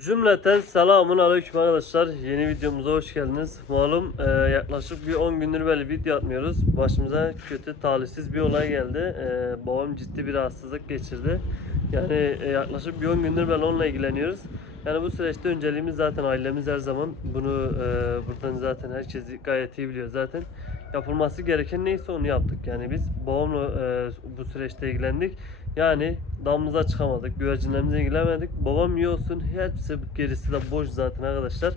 Cümleten selamun aleyküm arkadaşlar. Yeni videomuza hoş geldiniz. Malum e, yaklaşık bir 10 gündür böyle video atmıyoruz. Başımıza kötü talihsiz bir olay geldi. E, babam ciddi bir rahatsızlık geçirdi. Yani e, yaklaşık bir 10 gündür böyle onunla ilgileniyoruz. Yani bu süreçte önceliğimiz zaten ailemiz her zaman. Bunu e, buradan zaten herkes gayet iyi biliyor zaten. Yapılması gereken neyse onu yaptık. Yani biz babamla e, bu süreçte ilgilendik. Yani damımıza çıkamadık, güvercinlerimize ilgilenmedik. Babam iyi olsun, hepsi gerisi de boş zaten arkadaşlar.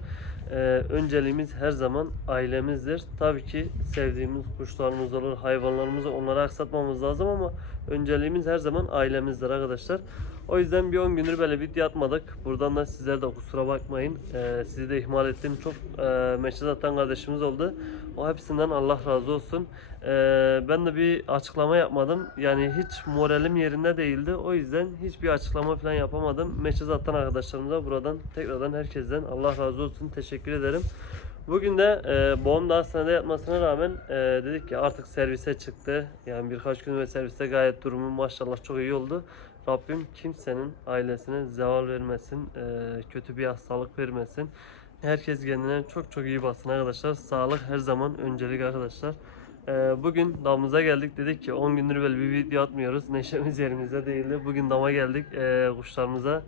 Ee, önceliğimiz her zaman ailemizdir. Tabii ki sevdiğimiz kuşlarımız olur, hayvanlarımızı onları aksatmamız lazım ama önceliğimiz her zaman ailemizdir arkadaşlar. O yüzden bir 10 gündür böyle video atmadık. Buradan da sizler de kusura bakmayın. Ee, sizi de ihmal ettiğim çok e, mesaj atan kardeşimiz oldu. O hepsinden Allah razı olsun. Ee, ben de bir açıklama yapmadım. Yani hiç moralim yerinde değildi. O yüzden hiçbir açıklama falan yapamadım. Mesaj atan arkadaşlarımıza buradan tekrardan herkesten Allah razı olsun. Teşekkür ederim. Bugün de e, babam da hastanede yatmasına rağmen e, dedik ki artık servise çıktı. Yani birkaç gün ve serviste gayet durumu maşallah çok iyi oldu. Rabbim kimsenin ailesine zeval vermesin, e, kötü bir hastalık vermesin. Herkes kendine çok çok iyi baksın arkadaşlar. Sağlık her zaman öncelik arkadaşlar. E, bugün damımıza geldik dedik ki 10 gündür böyle bir video atmıyoruz. Neşemiz yerimizde değildi. Bugün dama geldik e, kuşlarımıza.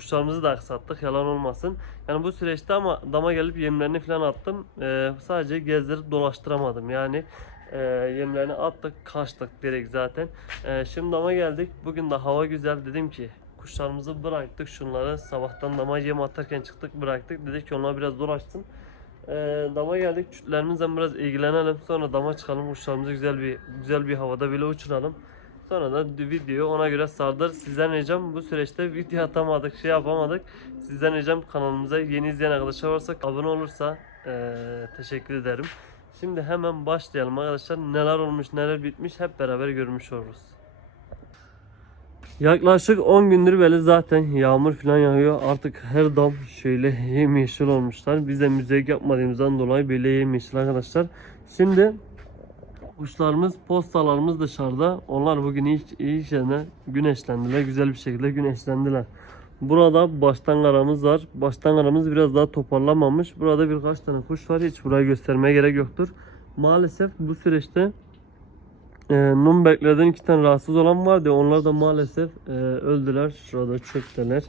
Kuşlarımızı da aksattık yalan olmasın. Yani bu süreçte ama dama gelip yemlerini falan attım. E, sadece gezdirip dolaştıramadım. Yani e, yemlerini attık kaçtık direkt zaten. E, şimdi dama geldik. Bugün de hava güzel dedim ki kuşlarımızı bıraktık şunları. Sabahtan dama yem atarken çıktık bıraktık. Dedik ki onlar biraz dolaşsın. E, dama geldik. Çütlerimizle biraz ilgilenelim. Sonra dama çıkalım. Kuşlarımızı güzel bir güzel bir havada bile uçuralım. Sonra da videoyu ona göre sardır. Sizden ricam bu süreçte video atamadık, şey yapamadık. Sizden ricam kanalımıza yeni izleyen arkadaşlar varsa abone olursa eee, teşekkür ederim. Şimdi hemen başlayalım arkadaşlar. Neler olmuş, neler bitmiş hep beraber görmüş oluruz. Yaklaşık 10 gündür böyle zaten yağmur falan yağıyor. Artık her dam şöyle yemyeşil olmuşlar. Biz de müzik yapmadığımızdan dolayı böyle yemyeşil arkadaşlar. Şimdi Kuşlarımız, postalarımız dışarıda. Onlar bugün iyi, iyi şeyine güneşlendiler. Güzel bir şekilde güneşlendiler. Burada baştan karamız var. Baştan karamız biraz daha toparlamamış. Burada birkaç tane kuş var. Hiç burayı göstermeye gerek yoktur. Maalesef bu süreçte e, Nürnberglerden iki tane rahatsız olan vardı. Onlar da maalesef e, öldüler. Şurada çöktüler.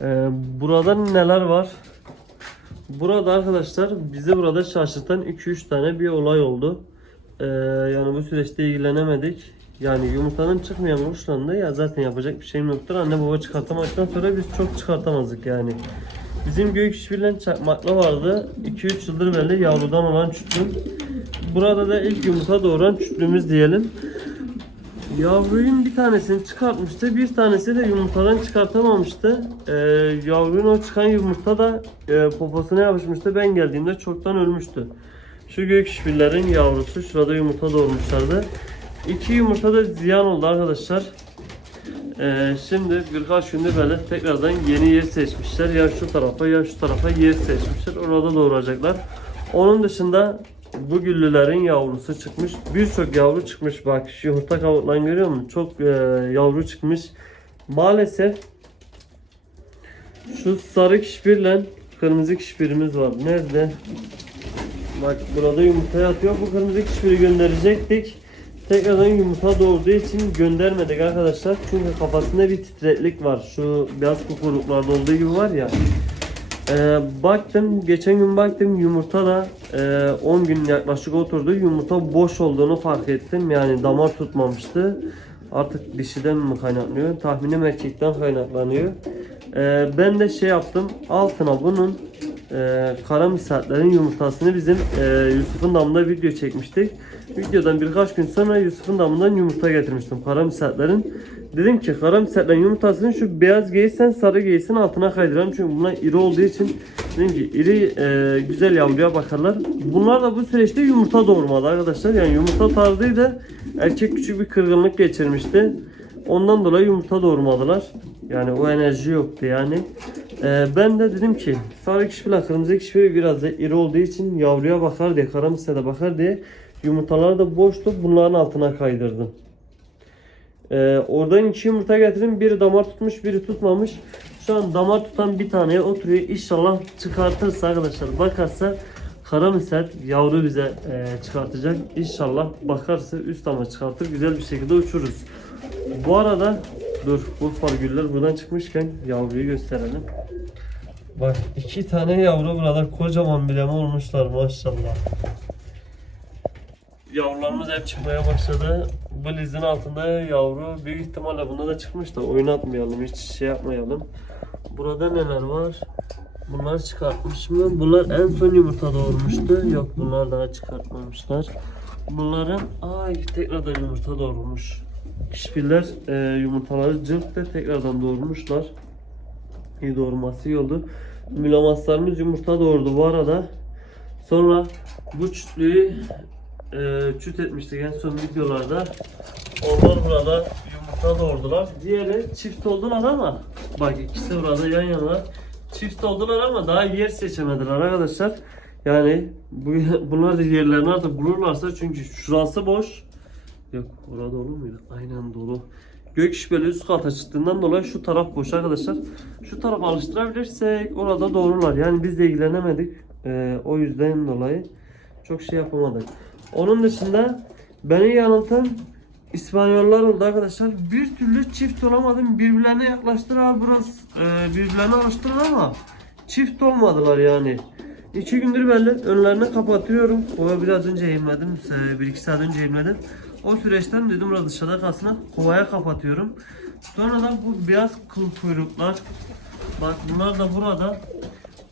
E, burada neler var? Burada arkadaşlar bizi burada şaşırtan 2-3 tane bir olay oldu. Ee, yani bu süreçte ilgilenemedik. Yani yumurtanın çıkmayan kuşlarında ya zaten yapacak bir şeyim yoktur. Anne baba çıkartamadıktan sonra biz çok çıkartamazdık yani. Bizim gök işbirlen çakmakla vardı. 2-3 yıldır böyle yavrudan olan çütlüm. Burada da ilk yumurta doğuran çütlümüz diyelim. Yavruyun bir tanesini çıkartmıştı. Bir tanesi de yumurtadan çıkartamamıştı. Ee, yavrunun o çıkan yumurta da e, poposuna yapışmıştı. Ben geldiğimde çoktan ölmüştü. Şu gök işbirlerin yavrusu. Şurada yumurta doğurmuşlardı. İki yumurta da ziyan oldu arkadaşlar. Ee, şimdi birkaç gündür böyle tekrardan yeni yer seçmişler. Ya şu tarafa ya şu tarafa yer seçmişler. Orada doğuracaklar. Onun dışında bu güllülerin yavrusu çıkmış. Birçok yavru çıkmış. Bak şu yumurta kabuklarını görüyor musun? Çok e, yavru çıkmış. Maalesef şu sarı kişbirle kırmızı kişbirimiz var. Nerede? Bak burada yumurta yatıyor. Bu kırmızı kişbiri gönderecektik. Tekrardan yumurta doğurduğu için göndermedik arkadaşlar. Çünkü kafasında bir titreklik var. Şu beyaz kukuruklarda olduğu gibi var ya. Ee, baktım geçen gün baktım yumurta da e, 10 gün yaklaşık oturdu. Yumurta boş olduğunu fark ettim. Yani damar tutmamıştı. Artık dişiden mi kaynaklanıyor? Tahminim erkekten kaynaklanıyor. Ee, ben de şey yaptım. Altına bunun e, kara misatlerin yumurtasını bizim e, Yusuf'un damında video çekmiştik. Videodan birkaç gün sonra Yusuf'un damından yumurta getirmiştim kara misatlerin. Dedim ki kara misatlerin yumurtasını şu beyaz giysen sarı giysin altına kaydıralım. Çünkü bunlar iri olduğu için dedim ki iri e, güzel yavruya bakarlar. Bunlar da bu süreçte yumurta doğurmadı arkadaşlar. Yani yumurta tarzıydı. Erkek küçük bir kırgınlık geçirmişti. Ondan dolayı yumurta doğurmadılar. Yani o enerji yoktu yani. Ee, ben de dedim ki sarı kişiyle kırmızı kişi biraz da iri olduğu için yavruya bakar diye karamsede bakar diye yumurtalar da boştu. Bunların altına kaydırdım. Ee, oradan iki yumurta getirdim. Biri damar tutmuş, biri tutmamış. Şu an damar tutan bir taneye oturuyor. İnşallah çıkartırsa arkadaşlar bakarsa kara misal yavru bize e, çıkartacak. İnşallah bakarsa üst dama çıkartır güzel bir şekilde uçururuz. Bu arada dur bu fargüller buradan çıkmışken yavruyu gösterelim. Bak iki tane yavru burada kocaman bileme olmuşlar maşallah. Yavrularımız hep çıkmaya başladı. Bu lizin altında yavru büyük ihtimalle bunda da çıkmış da oynatmayalım hiç şey yapmayalım. Burada neler var? Bunlar çıkartmış mı? Bunlar en son yumurta doğurmuştu. Yok bunlar daha çıkartmamışlar. Bunların ay tekrardan yumurta doğurmuş. Kişiler e, yumurtaları cırttı tekrardan doğurmuşlar. İyi doğurması iyi oldu. Mülamaslarımız yumurta doğurdu bu arada. Sonra bu çütlüğü e, çüt etmiştik en son videolarda. Onlar burada yumurta doğurdular. Diğeri çift oldular ama bak ikisi burada yan yana. Çift oldular ama daha yer seçemediler arkadaşlar. Yani bu bunlar da yerlerini artık bulurlarsa çünkü şurası boş. Yok orada dolu muydu? Aynen dolu. Gök böyle üst kata çıktığından dolayı şu taraf boş arkadaşlar. Şu tarafı alıştırabilirsek orada doğrular. Yani biz de ilgilenemedik. Ee, o yüzden dolayı çok şey yapamadık. Onun dışında beni yanıltan İspanyollar oldu arkadaşlar. Bir türlü çift olamadım. Birbirlerine yaklaştır abi biraz e, birbirlerine alıştırın ama çift olmadılar yani. İki gündür belli. Önlerini kapatıyorum. Kova biraz önce yemledim. e, Bir iki saat önce yemledim. O süreçten dedim biraz dışarıda kalsın. Kovaya kapatıyorum. Sonradan bu beyaz kıl kuyruklar. Bak bunlar da burada.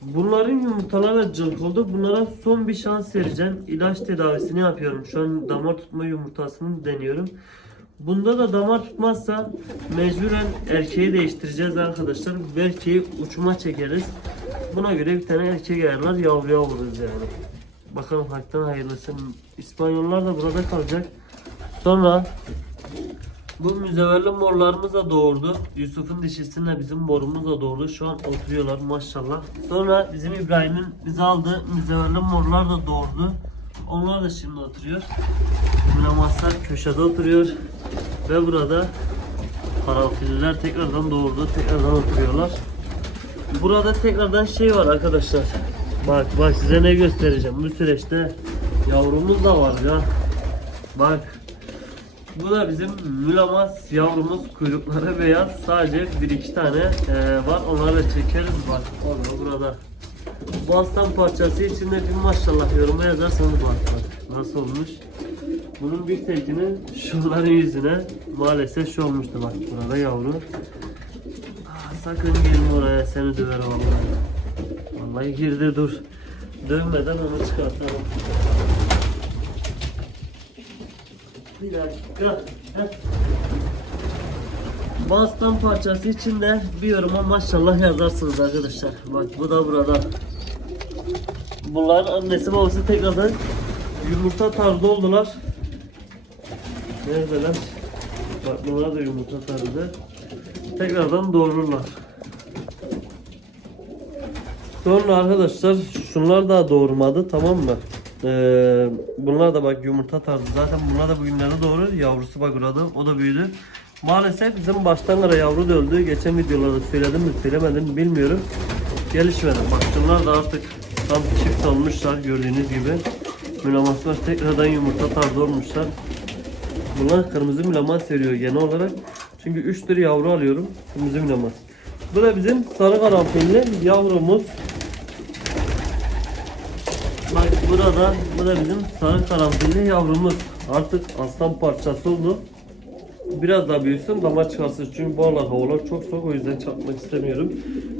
Bunların yumurtaları cılk oldu. Bunlara son bir şans vereceğim. İlaç tedavisini yapıyorum. Şu an damar tutma yumurtasını deniyorum. Bunda da damar tutmazsa mecburen erkeği değiştireceğiz arkadaşlar. Bu erkeği uçuma çekeriz. Buna göre bir tane erkek ayarlar yavruya vururuz yani. Bakalım haktan hayırlısı. İspanyollar da burada kalacak. Sonra bu müzeverli morlarımız da doğurdu. Yusuf'un dişisiyle bizim morumuz da doğurdu. Şu an oturuyorlar maşallah. Sonra bizim İbrahim'in bize aldığı müzeverli morlar da doğurdu. Onlar da şimdi oturuyor. Mülamaslar köşede oturuyor. Ve burada karanfiller tekrardan doğurdu. Tekrardan oturuyorlar. Burada tekrardan şey var arkadaşlar. Bak bak size ne göstereceğim. Bu süreçte yavrumuz da var ya. Bak. Bu da bizim mülamaz yavrumuz kuyrukları beyaz. Sadece bir iki tane e, var. Onları da çekeriz. Bak orada burada. Bu aslan parçası içinde bir maşallah yoruma yazarsanız bak bak nasıl olmuş. Bunun bir tekini şunların yüzüne maalesef şu olmuştu bak burada yavru. Aa, sakın girme oraya seni döver vallahi. Vallahi girdi dur. Dövmeden onu çıkartalım. Bu aslan parçası içinde bir yoruma maşallah yazarsınız arkadaşlar. Bak bu da burada. Bunların annesi babası tekrardan yumurta tarzı oldular. Neredeler? Bak bunlar da yumurta tarzı. Tekrardan doğururlar. Sonra arkadaşlar şunlar da doğurmadı tamam mı? Ee, bunlar da bak yumurta tarzı. Zaten bunlar da bugünlerde doğurur. Yavrusu bak burada. O da büyüdü. Maalesef bizim baştan kara yavru da öldü. Geçen videolarda söyledim mi söylemedim mi bilmiyorum. Gelişmedi. Bak şunlar da artık tam çift olmuşlar gördüğünüz gibi. Mülamaslar tekrardan yumurta tarzı olmuşlar. Bunlar kırmızı mülamas veriyor genel olarak. Çünkü 3 tür yavru alıyorum. Kırmızı mülamas. Bu da bizim sarı karanfilli yavrumuz. Bak burada bu da bizim sarı karanfilli yavrumuz. Artık aslan parçası oldu. Biraz daha büyüsün damar çıkarsın. Çünkü bu aralar havalar çok soğuk o yüzden çarpmak istemiyorum.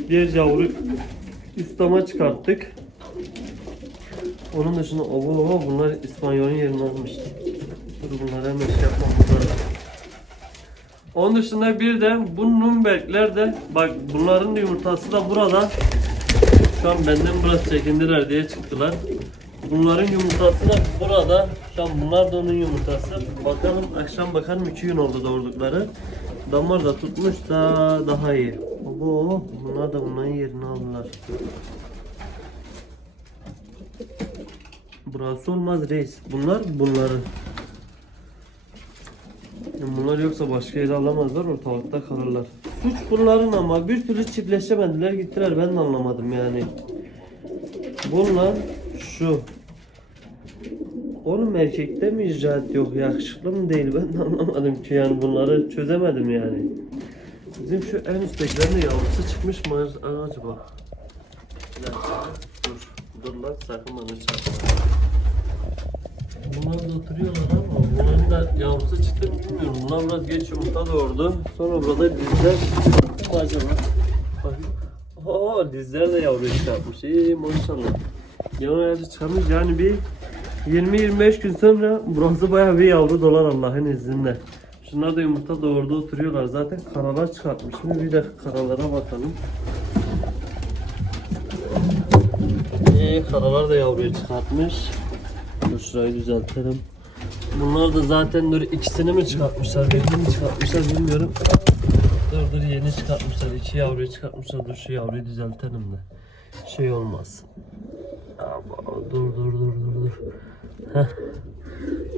Diğer yavru üst dama çıkarttık. Onun dışında obo obo bunlar İspanyol'un yerini almış. Dur bunları hemen şey yapmamız lazım. Onun dışında bir de bu Nürnbergler de bak bunların yumurtası da burada. Şu an benden biraz çekindiler diye çıktılar. Bunların yumurtası da burada. Şu an bunlar da onun yumurtası. Bakalım akşam bakalım 2 gün oldu doğurdukları. Damar da tutmuşsa daha iyi. Obo, bunlar da bunların yerini aldılar. Burası olmaz reis. Bunlar bunları. Bunlar yoksa başka yere alamazlar ortalıkta kalırlar. suç bunların ama bir türlü çiftleşemediler gittiler ben de anlamadım yani. Bunlar şu. Oğlum erkekte mi icraat yok yakışıklı mı değil ben de anlamadım ki yani bunları çözemedim yani. Bizim şu en üsttekilerin yavrusu çıkmış mı acaba? Bir dakika, Dur, dur lan sakın bana çarpma. Bunlar da oturuyorlar ama bunların da yavrusu çıktı bilmiyorum. Bunlar biraz geç yumurta doğurdu. Sonra burada dizler acaba? Oo dizler de yavru çıkartmış. İyi maşallah. Yavru çıkarmış yani bir 20-25 gün sonra burası bayağı bir yavru dolar Allah'ın izniyle. Şunlar da yumurta doğurdu oturuyorlar. Zaten karalar çıkartmış. Şimdi bir de karalara bakalım. İyi karalar da yavruyu çıkartmış. Dur şurayı düzeltelim. Bunlar da zaten dur ikisini mi çıkartmışlar, birini çıkartmışlar bilmiyorum. Dur dur yeni çıkartmışlar. iki yavruyu çıkartmışlar. Dur şu yavruyu düzeltelim de. Şey olmaz. Ama dur dur dur dur dur. Heh.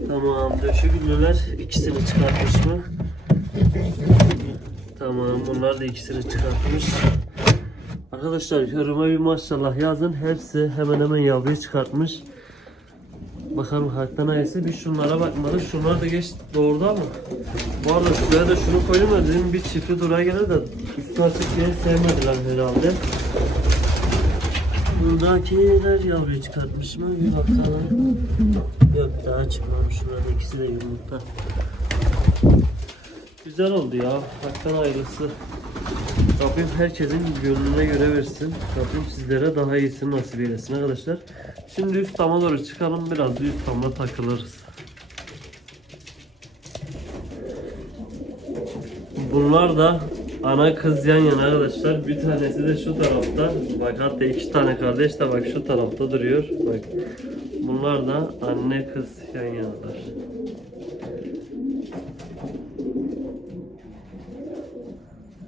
Tamam döşü güllüler ikisini çıkartmış mı? Tamam bunlar da ikisini çıkartmış. Arkadaşlar yoruma bir maşallah yazın. Hepsi hemen hemen yavruyu çıkartmış. Bakalım haktan ayısı bir şunlara bakmadık. Şunlar da geç doğurdu ama. Bu arada şuraya da şunu koydum da dedim bir çiftli durağa gelir de üstü açık diye sevmediler herhalde. Buradakiler yavruyu çıkartmış mı? Bir bakalım. Yok daha çıkmamış. Şurada ikisi de yumurta. Güzel oldu ya. Haktan ayrısı. Rabbim herkesin gönlüne göre versin. Rabbim sizlere daha iyisini nasip eylesin arkadaşlar. Şimdi üst tama doğru çıkalım. Biraz da üst tamda takılırız. Bunlar da ana kız yan yana arkadaşlar. Bir tanesi de şu tarafta. Bak hatta iki tane kardeş de bak şu tarafta duruyor. Bak. Bunlar da anne kız yan yanalar.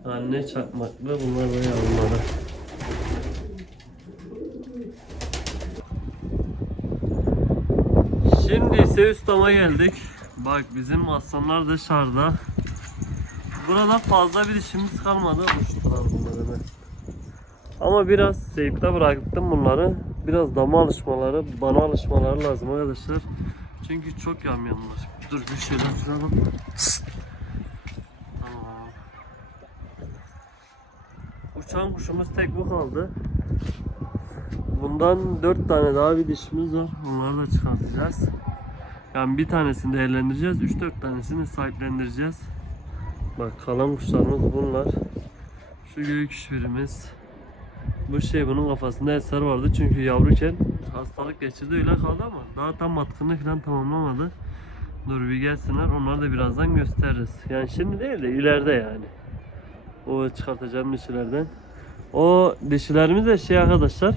Anne çakmaklı bunlar da yavruları. Şimdi ise üst geldik. Bak bizim aslanlar dışarıda. Burada fazla bir dişimiz kalmadı. Uçtular bunlar hemen. Ama biraz seyipte bıraktım bunları. Biraz dama alışmaları, bana alışmaları lazım arkadaşlar. Çünkü çok yamyanlar. Dur bir şeyler soralım. Tamam. Uçan kuşumuz tek bu kaldı. Bundan 4 tane daha bir dişimiz var. Onları da çıkartacağız. Yani bir tanesini değerlendireceğiz. 3-4 tanesini sahiplendireceğiz. Bak kalan kuşlarımız bunlar. Şu gök işverimiz. Bu şey bunun kafasında eser vardı çünkü yavruken hastalık geçirdi öyle kaldı ama daha tam atkını falan tamamlamadı. Dur bir gelsinler onları da birazdan gösteririz. Yani şimdi değil de ileride yani. O çıkartacağım dişilerden. O dişilerimiz de şey arkadaşlar.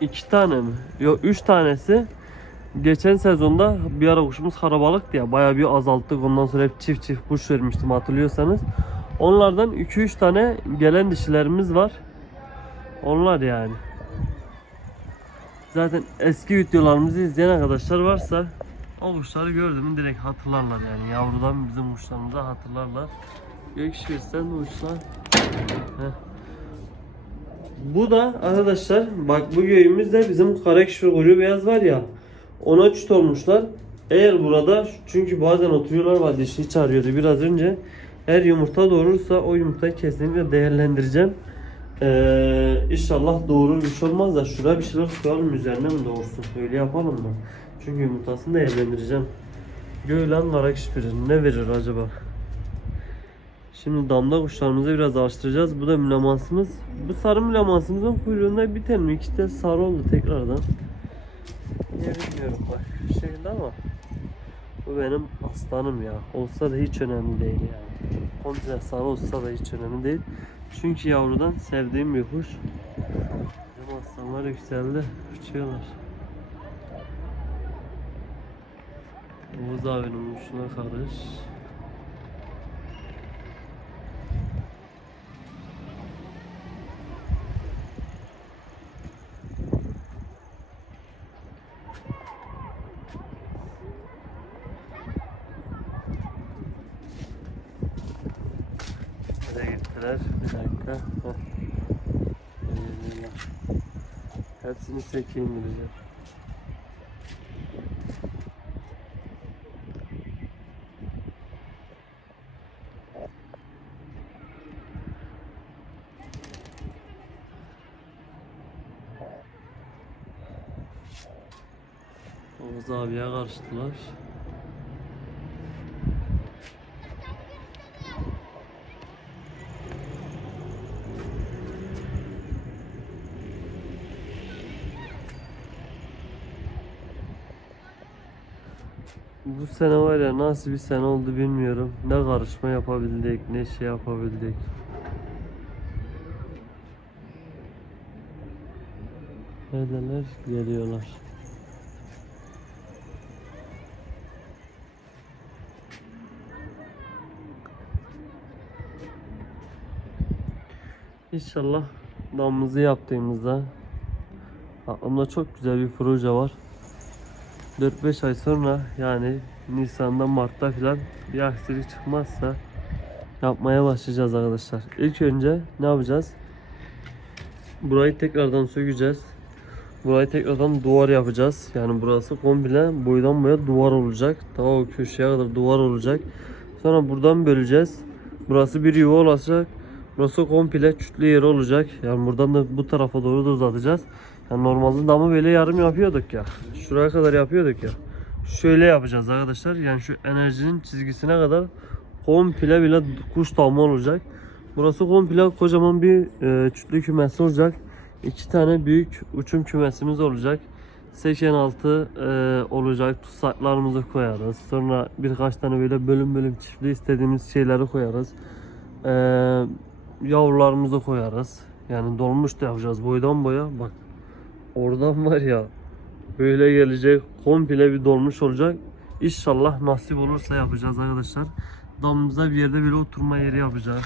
iki tane mi? Yok üç tanesi Geçen sezonda bir ara kuşumuz karabalıktı ya bayağı bir azalttık ondan sonra hep çift çift kuş vermiştim hatırlıyorsanız. Onlardan 2-3 tane gelen dişilerimiz var. Onlar yani. Zaten eski videolarımızı izleyen arkadaşlar varsa o kuşları gördü mü direkt hatırlarlar yani. Yavrudan bizim kuşlarımızı hatırlarlar. Gökşirsen uçlar. Heh. Bu da arkadaşlar bak bu göğümüz de bizim kara kişi kuyruğu beyaz var ya ona çüt. Eğer burada çünkü bazen oturuyorlar var dişi çağırıyordu biraz önce. Eğer yumurta doğurursa o yumurtayı kesinlikle değerlendireceğim. Ee, inşallah doğurur bir şey olmaz da şuraya bir şeyler koyalım üzerine mi doğursun öyle yapalım mı? Çünkü yumurtasını değerlendireceğim. Göğlen kara kişpirin ne verir acaba? Şimdi damda kuşlarımızı biraz alıştıracağız. Bu da mülamansımız. Bu sarı mülamansımızın kuyruğunda bir tane iki de sarı oldu tekrardan. Niye bilmiyorum bak şu şekilde ama bu benim aslanım ya. Olsa da hiç önemli değil yani. Komple sarı olsa da hiç önemli değil. Çünkü yavrudan sevdiğim bir kuş. Bizim aslanlar yükseldi. Uçuyorlar. Oğuz abinin kuşuna karış. Nereye gittiler. Bir dakika. Heh. Geliyorlar. Seke indireceğim. Oğuz abiye karıştılar. Bu sene var ya nasıl bir sene oldu bilmiyorum. Ne karışma yapabildik, ne şey yapabildik. Neredeler? Geliyorlar. İnşallah damımızı yaptığımızda aklımda çok güzel bir proje var. 4-5 ay sonra yani Nisan'da Mart'ta filan bir aksilik çıkmazsa yapmaya başlayacağız arkadaşlar. İlk önce ne yapacağız? Burayı tekrardan sökeceğiz. Burayı tekrardan duvar yapacağız. Yani burası komple boydan boya duvar olacak. Ta o köşeye kadar duvar olacak. Sonra buradan böleceğiz. Burası bir yuva olacak. Burası komple çütlü yer olacak. Yani buradan da bu tarafa doğru da uzatacağız. Yani normalde damı böyle yarım yapıyorduk ya. Şuraya kadar yapıyorduk ya. Şöyle yapacağız arkadaşlar. Yani şu enerjinin çizgisine kadar komple bile kuş damı olacak. Burası komple kocaman bir e, çütlü kümesi olacak. İki tane büyük uçum kümesimiz olacak. 86 e, olacak. Tutsaklarımızı koyarız. Sonra birkaç tane böyle bölüm bölüm çiftli istediğimiz şeyleri koyarız. E, yavrularımızı koyarız. Yani dolmuş da yapacağız boydan boya. Bak oradan var ya böyle gelecek komple bir dolmuş olacak. İnşallah nasip olursa yapacağız arkadaşlar. Damımıza bir yerde böyle oturma yeri yapacağız.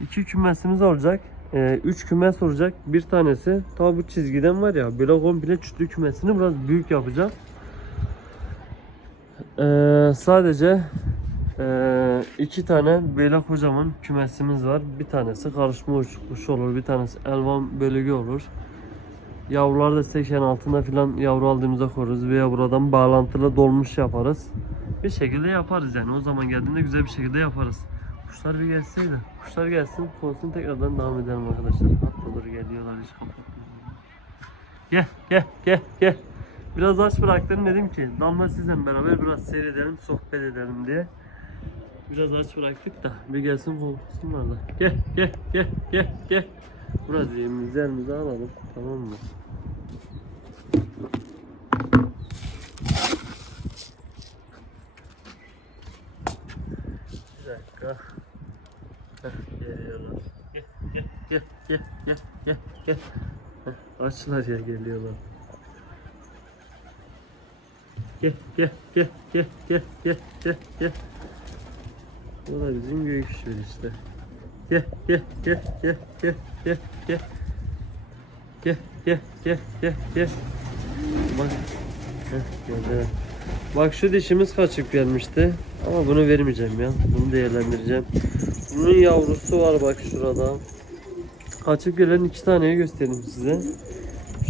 İki kümesimiz olacak. Ee, üç kümes olacak. Bir tanesi tabi bu çizgiden var ya böyle komple çütlü kümesini biraz büyük yapacağım. Ee, sadece ee, iki tane böyle kocaman kümesimiz var. Bir tanesi karışma uç kuş olur. Bir tanesi elvan bölüğü olur. Yavrular da seken altında filan yavru aldığımızda koruruz veya buradan bağlantılı dolmuş yaparız. Bir şekilde yaparız yani. O zaman geldiğinde güzel bir şekilde yaparız. Kuşlar bir gelseydi. Kuşlar gelsin konusunu tekrardan devam edelim arkadaşlar. Hatta dur geliyorlar hiç kapatmıyorum. Gel gel gel gel. Biraz aç bıraktım dedim ki Damla sizle beraber biraz seyredelim sohbet edelim diye. Biraz aç bıraktık da bir gelsin korksunlar da. Gel gel gel gel gel. Biraz yemimizi elimize alalım tamam mı? Bir dakika. Heh, geliyorlar. Gel gel gel gel gel gel gel. Heh, Açlar ya geliyorlar. Gel gel gel gel gel gel gel gel. Bu da bizim büyük işler işte. Gel gel gel gel gel gel gel. Gel gel gel gel gel. Bak. Heh. Bak şu dişimiz kaçık gelmişti. Ama bunu vermeyeceğim ya. Bunu değerlendireceğim. Bunun yavrusu var bak şurada. Kaçık gelen iki taneyi göstereyim size.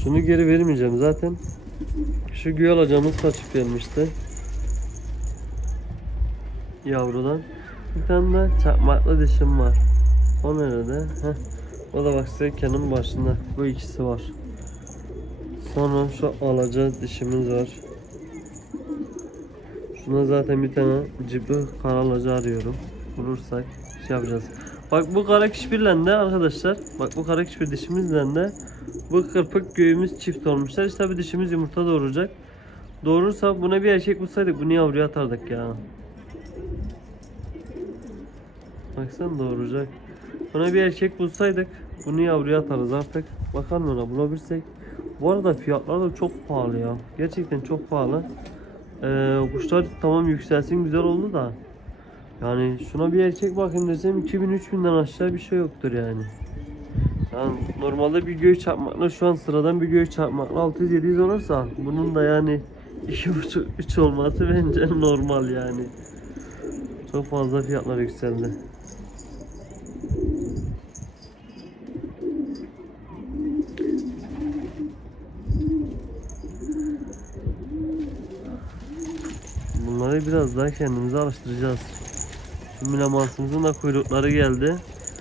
Şunu geri vermeyeceğim zaten. Şu güya alacağımız kaçık gelmişti. Yavrudan. Bir tane de çakmaklı dişim var. O nerede? Heh. O da bak sekenin başında. Bu ikisi var. Sonra şu alaca dişimiz var. Şuna zaten bir tane cipli karalaca arıyorum. Bulursak şey yapacağız. Bak bu kara kişbirle de arkadaşlar. Bak bu kara kişbir dişimizle de bu kırpık göğümüz çift olmuşlar. İşte bir dişimiz yumurta doğuracak. Doğurursa buna bir erkek bulsaydık bunu yavruya atardık ya. Baksan doğuracak. Buna bir erkek bulsaydık bunu yavruya atarız artık. Bakalım ona bulabilirsek. Bu arada fiyatlar da çok pahalı ya. Gerçekten çok pahalı. Ee, kuşlar tamam yükselsin güzel oldu da. Yani şuna bir erkek bakın desem 2000-3000'den aşağı bir şey yoktur yani. Yani normalde bir göğü çarpmakla şu an sıradan bir göğü çarpmakla 600-700 olursa bunun da yani 2,5-3 olması bence normal yani. Çok fazla fiyatlar yükseldi. Bunları biraz daha kendimize alıştıracağız. Şu Minamansımızın da kuyrukları geldi.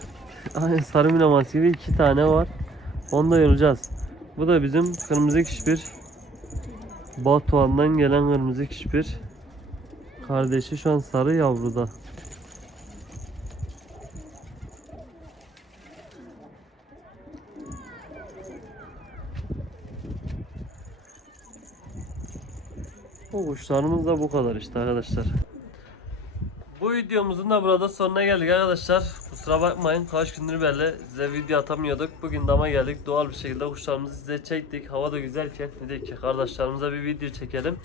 Aynı sarı minamans gibi iki tane var. Onu da yoracağız. Bu da bizim kırmızı kişpir. Batuhan'dan gelen kırmızı kişpir. Kardeşi şu an sarı yavruda. O kuşlarımız da bu kadar işte arkadaşlar. Bu videomuzun da burada sonuna geldik arkadaşlar. Kusura bakmayın kaç gündür böyle size video atamıyorduk. Bugün dama geldik. Doğal bir şekilde kuşlarımızı size çektik. Hava da güzelken dedik ki kardeşlerimize bir video çekelim.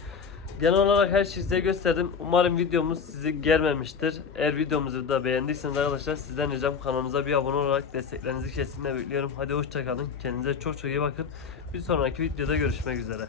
Genel olarak her şeyi size gösterdim. Umarım videomuz sizi germemiştir. Eğer videomuzu da beğendiyseniz arkadaşlar sizden ricam kanalımıza bir abone olarak desteklerinizi kesinlikle bekliyorum. Hadi hoşçakalın. Kendinize çok çok iyi bakın. Bir sonraki videoda görüşmek üzere.